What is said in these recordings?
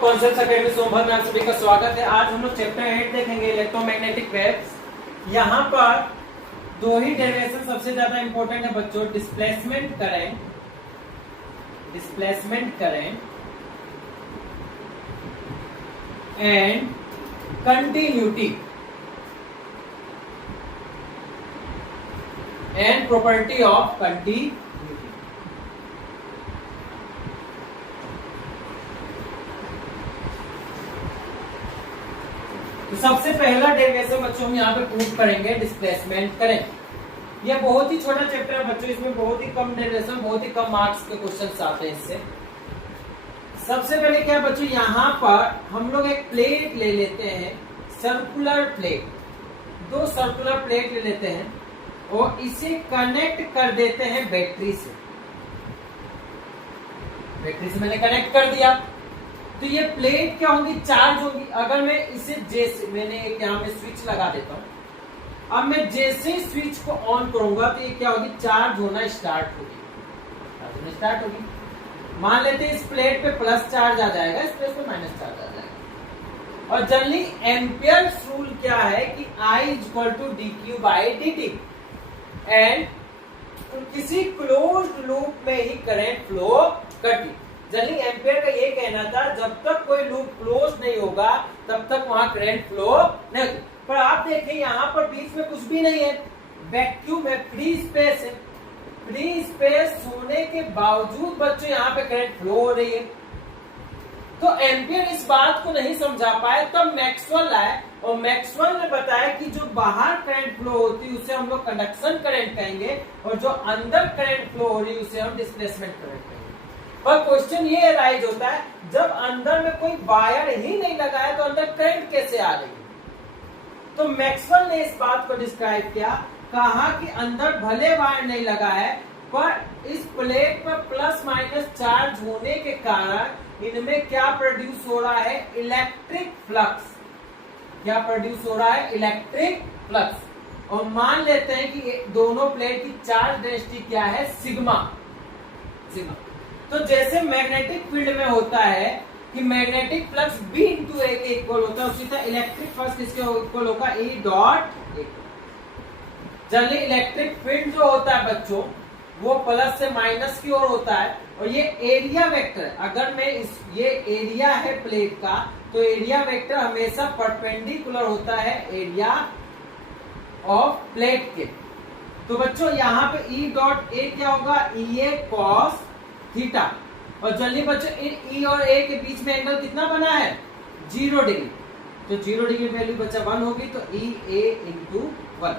Concept academy सोमभर में आप सभी का स्वागत है। आज हम लोग चैप्टर 8 देखेंगे इलेक्ट्रोमैग्नेटिक वेव्स। यहाँ पर दो ही डेरिवेशन सबसे ज्यादा इंपॉर्टेंट है बच्चों, displacement current and continuity and property of continuity. तो सबसे पहला डेरिवेशन बच्चों हम यहाँ पे प्रूव करेंगे डिस्प्लेसमेंट करेंट। यह बहुत ही छोटा चैप्टर है बच्चों, इसमें बहुत ही कम डेरिवेशन, बहुत ही कम मार्क्स के क्वेश्चन आते हैं इससे। सबसे पहले क्या बच्चों, यहाँ पर हम लोग एक प्लेट ले लेते हैं, सर्कुलर प्लेट, दो सर्कुलर प्लेट ले लेते हैं और इसे कनेक्ट कर देते हैं बैटरी से। बैटरी से मैंने कनेक्ट कर दिया तो ये प्लेट क्या होगी, चार्ज होगी। अगर मैं इसे जैसे मैंने एक यहाँ में स्विच लगा देता हूं, अब मैं जैसे स्विच को ऑन करूंगा तो ये क्या होगी, चार्ज होना स्टार्ट होगी। मान लेते हैं इस प्लेट पे प्लस चार्ज आ जाएगा, इस प्लेट पे माइनस चार्ज आ जाएगा। और जनरली एम्पियर्स रूल क्या है कि I equal to dQ/dt and किसी क्लोज्ड लूप में ही करंट फ्लो करती। जनरली एम्पियर का ये कहना था जब तक कोई लूप क्लोज नहीं होगा तब तक वहां करंट फ्लो नहीं होगी। पर आप देखें यहाँ पर बीच में कुछ भी नहीं है, वैक्यूम है, फ्री स्पेस है। फ्री स्पेस होने के बावजूद बच्चों यहाँ पे करंट फ्लो हो रही है। तो एम्पियर इस बात को नहीं समझा पाए, तब मैक्सवेल आए और मैक्सवेल ने बताया कि जो बाहर करंट फ्लो होती है उसे हम लोग कंडक्शन करंट कहेंगे और जो अंदर करंट फ्लो हो रही है उसे हम डिस्प्लेसमेंट करंट कहेंगे। पर क्वेश्चन ये राइज होता है, जब अंदर में कोई वायर ही नहीं लगा है तो अंदर करंट कैसे आ रही है? तो मैक्सवेल ने इस बात को डिस्क्राइब किया, कहा कि अंदर भले वायर नहीं लगा है पर इस प्लेट पर प्लस माइनस चार्ज होने के कारण इनमें क्या प्रोड्यूस हो रहा है, इलेक्ट्रिक फ्लक्स। क्या प्रोड्यूस हो रहा है, इलेक्ट्रिक फ्लक्स। और मान लेते हैं कि दोनों प्लेट की चार्ज डेंसिटी क्या है, सिग्मा। तो जैसे मैग्नेटिक फील्ड में होता है कि magnetic flux B into A के इक्वल होता है, उसी तरह इलेक्ट्रिक फ्लक्स किसके इक्वल होगा, E.A। जनरली इलेक्ट्रिक फील्ड जो होता है बच्चों वो प्लस से माइनस की ओर होता है। और ये एरिया वेक्टर, अगर मैं ये एरिया है प्लेट का तो एरिया वेक्टर हमेशा परपेंडिकुलर होता है एरिया ऑफ प्लेट के। तो बच्चों यहाँ पे E.A क्या होगा, EA cos थीटा। और जनरली बच्चों इन E और A के बीच में एंगल कितना बना है, 0 डिग्री। तो 0 डिग्री वैल्यू बच्चा 1 होगी, तो EA इंटू 1।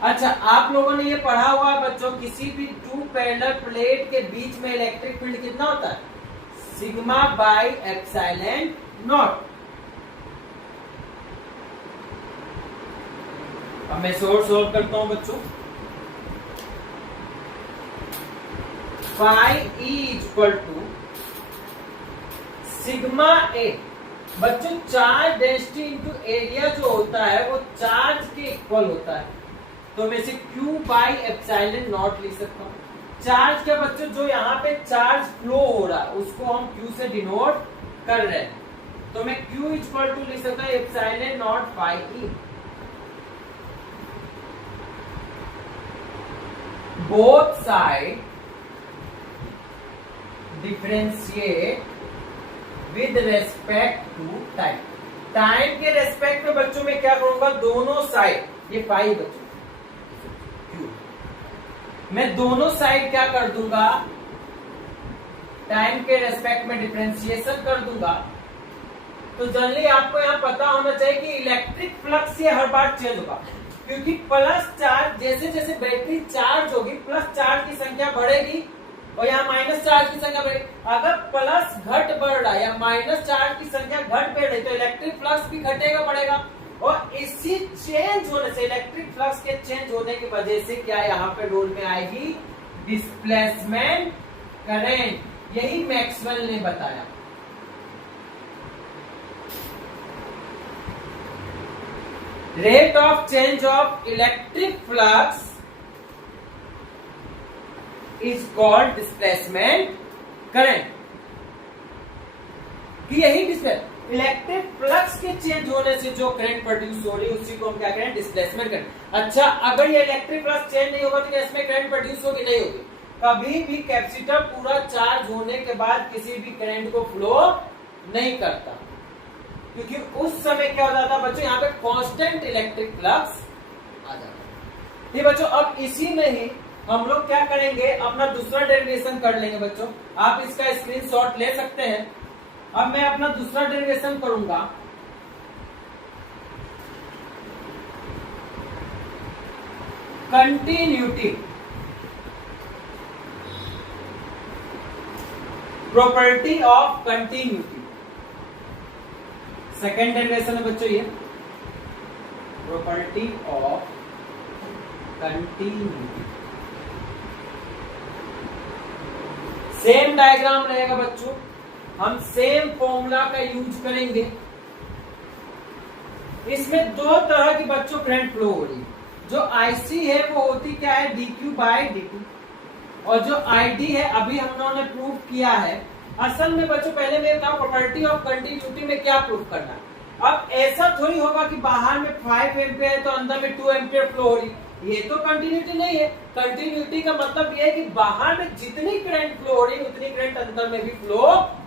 अच्छा, आप लोगों ने ये पढ़ा हुआ है बच्चों, किसी भी टू पैरेलल प्लेट के बीच में इलेक्ट्रिक फील्ड कितना होता है, सिग्मा बाई एप्सिलॉन नॉट। अब मैं सोल्व करता हूं बच्चों। Phi E equal to sigma A। बच्चों चार्ज डेंसिटी इंटू एरिया जो होता है वो चार्ज के इक्वल होता है, तो मैं इसे Q बाई एप्सिलॉन नॉट लिख सकता हूँ। चार्ज क्या बच्चों, जो यहाँ पे चार्ज फ्लो हो रहा है उसको हम Q से डिनोट कर रहे हैं, तो मैं Q इक्वल टू लिख सकता हूँ epsilon naught phi E। Both side differentiate with respect to time. Time के रेस्पेक्ट में बच्चों में क्या करूंगा, दोनों साइड, ये पाई बच्चों Q, मैं दोनों साइड क्या कर दूंगा, टाइम के रेस्पेक्ट में डिफरेंशिएशन कर दूंगा। तो जनरली आपको यहाँ पता होना चाहिए कि इलेक्ट्रिक फ्लक्स ये हर बार चेंज होगा, क्योंकि प्लस चार्ज जैसे जैसे बैटरी चार्ज होगी प्लस चार्ज की संख्या बढ़ेगी और यहाँ माइनस चार्ज की संख्या बढ़ेगी। अगर प्लस घट बढ़ रहा है या माइनस चार्ज की संख्या घट बढ़ रही तो इलेक्ट्रिक फ्लक्स भी घटेगा बढ़ेगा। और इसी चेंज होने से, इलेक्ट्रिक फ्लक्स के चेंज होने की वजह से क्या यहाँ पे रोल में आएगी, डिस्प्लेसमेंट करंट। यही मैक्सवेल ने बताया। Rate of change of electric flux is called displacement current। कि यही इलेक्ट्रिक फ्लक्स के चेंज होने से जो करंट प्रोड्यूस हो रही है उसी को हम क्या करें, डिस्प्लेसमेंट करंट। अच्छा, अगर ये इलेक्ट्रिक फ्लक्स चेंज नहीं होगा तो क्या इसमें करंट प्रोड्यूस होगी? नहीं होगी। कभी भी कैपेसिटर पूरा चार्ज होने के बाद किसी भी करंट को फ्लो नहीं करता, क्योंकि उस समय क्या हो जाता है बच्चों, यहाँ पे कांस्टेंट इलेक्ट्रिक फ्लक्स आ जाता है। ठीक बच्चों, अब इसी में ही हम लोग क्या करेंगे, अपना दूसरा डेरिवेशन कर लेंगे बच्चों। आप इसका स्क्रीनशॉट ले सकते हैं। अब मैं अपना दूसरा डेरिवेशन करूंगा। Continuity, property of continuity, second derivation है बच्चों ये, property of continuity. Same diagram रहेगा बच्चों, हम सेम फॉर्मूला का यूज करेंगे। इसमें दो तरह की बच्चों करंट फ्लो हो रही है। जो आईसी है वो होती क्या है, dq बाय dt, और जो आईडी है अभी हम लोगों ने प्रूव किया है। असल में बच्चों पहले मैं बताऊं प्रॉपर्टी ऑफ कंटिन्यूटी में क्या प्रूव करना है। अब ऐसा थोड़ी होगा कि बाहर में 5 एम्पियर है तो अंदर में 2 एम्पियर फ्लो हो रही, ये तो कंटिन्यूटी नहीं है। कंटिन्यूटी का मतलब ये है कि बाहर में जितनी करंट फ्लो हो रही है उतनी करंट अंदर में भी फ्लो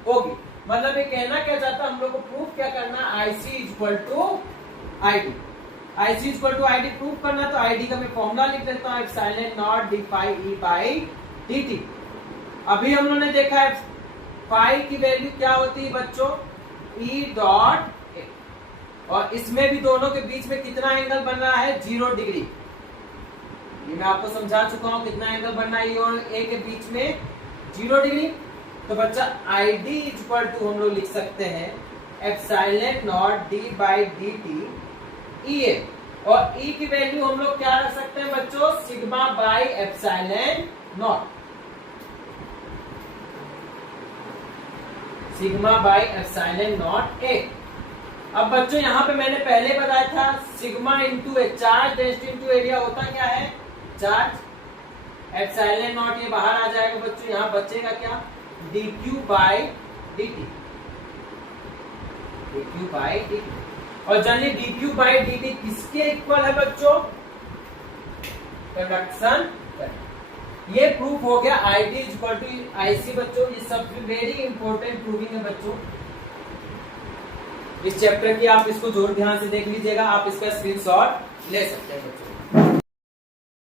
होगी। मतलब ये कहना क्या चाहता है, हम लोग को प्रूफ क्या करना, IC equal to ID. IC equal to ID prove करना, तो आईडी का मैं फॉर्मूला लिख देता हूं, epsilon naught d phi E by dt। अभी हम लोगों ने देखा है फाई की वैल्यू क्या होती है बच्चों, ई डॉट ए, और इसमें भी दोनों के बीच में कितना एंगल बन रहा है, 0 डिग्री। ये मैं आपको समझा चुका हूं कितना एंगल बनना है, और ए के बीच में 0 डिग्री। तो बच्चा आईडी इक्वल टू हम लोग लिख सकते हैं epsilon naught D by D T E A, और ई की वैल्यू हम लोग क्या रख सकते हैं बच्चों, sigma by epsilon not, sigma by epsilon not a. अब बच्चों यहाँ पे मैंने पहले बताया था सिग्मा इंटू ए, चार्ज डेंसिटी इंटू एरिया होता क्या है, चार्ज। एप्सिलॉन नॉट ये बाहर आ जाएगा बच्चों, यहाँ बचेगा क्या, dq by dt, dq by dt। और जानिए dq बाई dt किसके इक्वल है बच्चों, कंडक्शन करंट। ये प्रूफ हो गया आईडी इक्वल टू आईसी बच्चों। ये सब वेरी इंपॉर्टेंट प्रूविंग है बच्चों इस चैप्टर की। आप इसको जोर ध्यान से देख लीजिएगा, आप इसका स्क्रीनशॉट ले सकते हैं बच्चों।